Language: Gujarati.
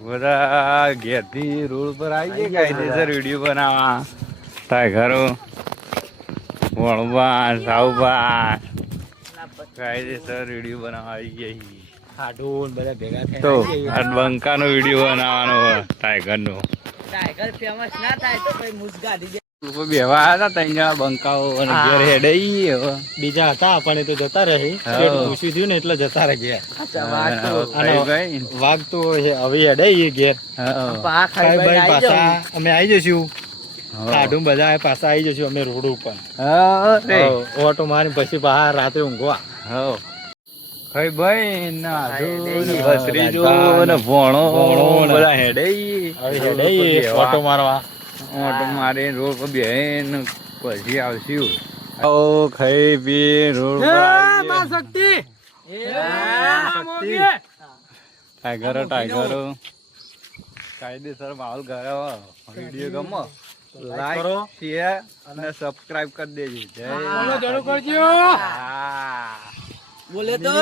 બધા ઘેરથી રોડ પર આવી ગયા કાયદેસર વિડીયો બનાવવા ટાઈગરો વણવા સાવબા કાયદેસર વિડીયો બનાવવા આવી ગયા ખાડું બધા ભેગા થઈને તો આવી આ બંકાનો વિડીયો બનાવવાનો ટાઈગરનો ટાઈગર ફેમસ ના થાય તો પછી મુસગા દીજે બેવા હતા ત્રણ જણા બંકાઓ અને ઘેર હેડાઈ હવે બીજા હતા પણ એ તો જતા રહે પૂછ્યું થયું ને એટલે જતા રહે વાઘ તો હવે હેડાઈ ઘેર ભાઈ પાછા અમે આવી જઈશું ખાડું બધા પાછા આવી જઈશું અમે રોડ ઉપર ઓટો મારી પછી બહાર રાત્રે ઊંઘવા ભાઈ ભાઈ ના ભત્રીજો ને ભોણો બધા હેડાઈ હવે હેડાઈ ઓટો મારવા ઓટો મારી રોડ પર બેન પછી આવશું ઓ ખાઈ પી રોડ ટાઈગરો કાયદેસર માહોલ ઘરે વિડીયો ગમો લાઈક શેર અને સબસ્ક્રાઇબ કરી દેજો જય બોલે તો